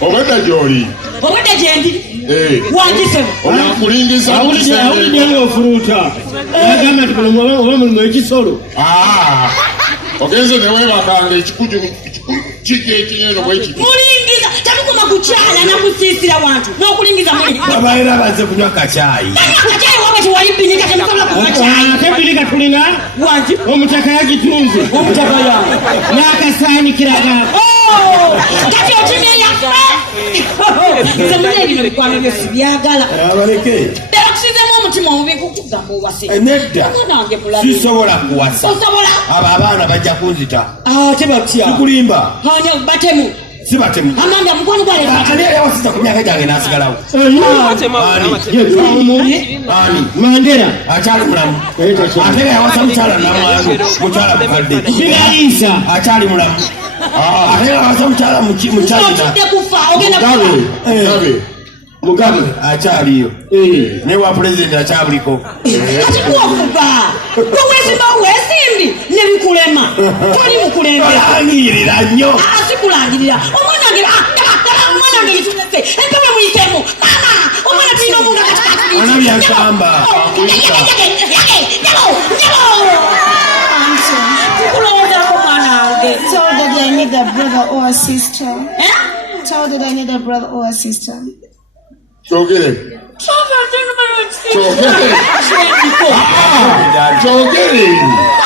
Obadde gy'oli. Obadde gye ndi. Wanjise. Onakulingiza awulidde ofuruuta. Yagamba nti oba mulimu ekisolo. Ogenze ne weebakanga ekikuju kiki ekinene bwekiti. Mulingiza tabukoma kukyala nakusiisira wantu n'okulingiza mulingiza. Babaera bazze kunywa kacaayi. Kacaayi waba tewali binika temusobola kunywa caayi. Ate binika tulina wanti omutaka yagitunze. Omutaka yange. N'akasaani kiraga. Kati otimye yaffe. Nze mune bino bikwano byose byagala. Abaleke. Ekusiizemu omutima omubi kukugamba owase. Nedda. Omwana wange mulabi. Sisobola kuwasa. Osobola. Abo abaana bajja kunzita. Tebatya. Sikulimba. Hanya batemu. Si batemu. Amanda mukwano gwale. Ani yawasizza ku myaka gyange n'asigalawo. Ani? Mandera. Akyali mulamu. Ate nga yawasa mukyala namwangu. Mukyala mukadde. Kigaliisa. Akyali mulamu. Ate nga yawasa mukyala mukyalina. Otudde kufa ogenda Mugabe. Mugabe akyaliyo. Ne wa pulezidenti akyabuliko. kati kuwakuba towezimba wesimbi ne bikulema toli mukulembera. Olangirira nnyo. Sikulangirira omwana wange omwana wange yitulese empewe muyitemu mama omwana tulina omunga katikati. Ana byankamba. Tukulowoozako mwana wange. Tell Daddy I need a brother or a sister. Tell Daddy I need a brother or a sister. Kyogere.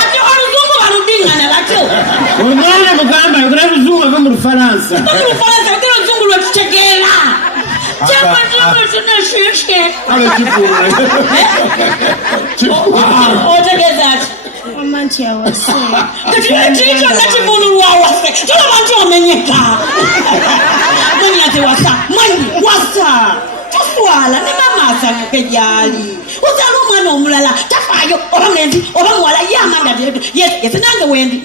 Ate oluzungu baludingana batyo. Omwana mugamba yogera luzungu ava mu Lufalansa. Olufalansa lugera oluzungu lwetutegeera. Otegeeza ati Mama nti awase. kiki kyonna kivunulwa wase tulaba nti omenyeka. Mwenyi ate wasa mwenyi wasa toswala ne mama asanyuke gyali ozaala omwana omulala tafaayo oba mwendi oba muwala ye Amanda yese nange wendi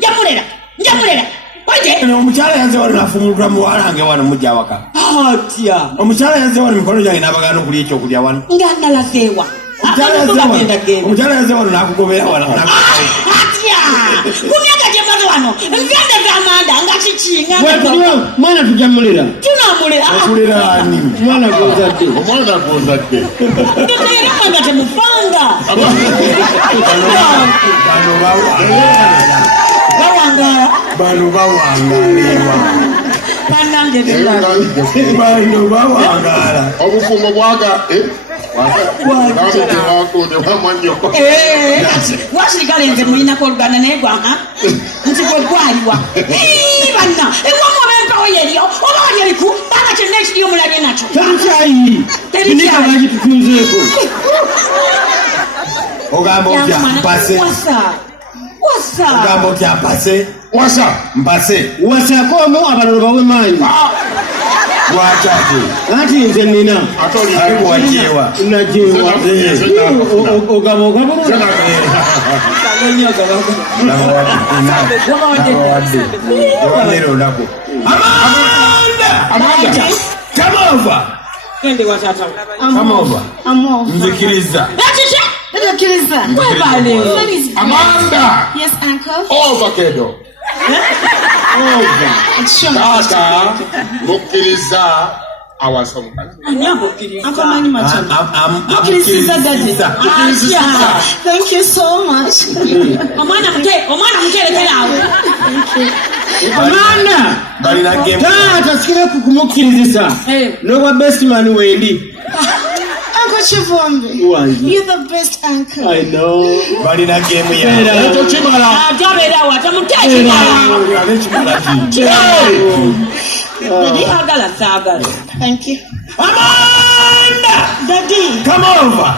njamulera oje. Omukyala yanze wano n'afumulula muwalange wano mujja awaka. Atya Omukyala yanze wano mikono gyange n'abagaana okulya ekyokulya wano. nga nalazeewa Omukyala yanze wano n'akugobera wano. atya ku myaka gyemaze wano nzende z'Amanda nga kiki Mwana tujamulira. tunamulera Okulera ani? Mwana gwozadde. Omwana gwozadde. era nga temufanga Bano bawangaala. bannange Bano bawangaala. Obufumo bwaga. wasigale nze mulinako oluganda naye gwanka nti gwe gwaliwa banna ewamu obempawo yeriyo oba walyeriku banga kyonna ekiri omulabye nakyo Tankyayi. Binika bagitutunzeeko. Ogamba otya mpase. Ogamba otya mpase. Wasa. Mpase. Wasakoomu abalala bawe maanyi. Lwakyate. Anti nze nina. Ali bwajeewa. Najeewa. Ogaba Wadde olunaku. Amanda! Come over! Come over. Nzikiriza. Nzikiriza. Amanda! Yes, uncle. Ovakado. Taata mukkiriza awasa omukazi. Uncle Mani Machana. Amukiriza. Thank you so much. omwana muterekera awo. Amanda! Balina game. Taata sikira kukumukkiriza. N'obwa best man wendi. Uncle Chivombe. You're the best uncle. I know. Balina game ya. Ekyo kimala. Tabeera wa tamuteekera. Daddy agala saagala. Thank you. Amanda! Daddy. Come over.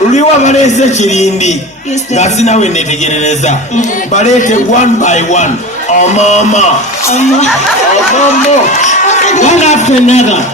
Luliwa baleese kirindi. Yes, Daddy. Nga sinawe netegerereza. Baleete one by one. Omama. One after another.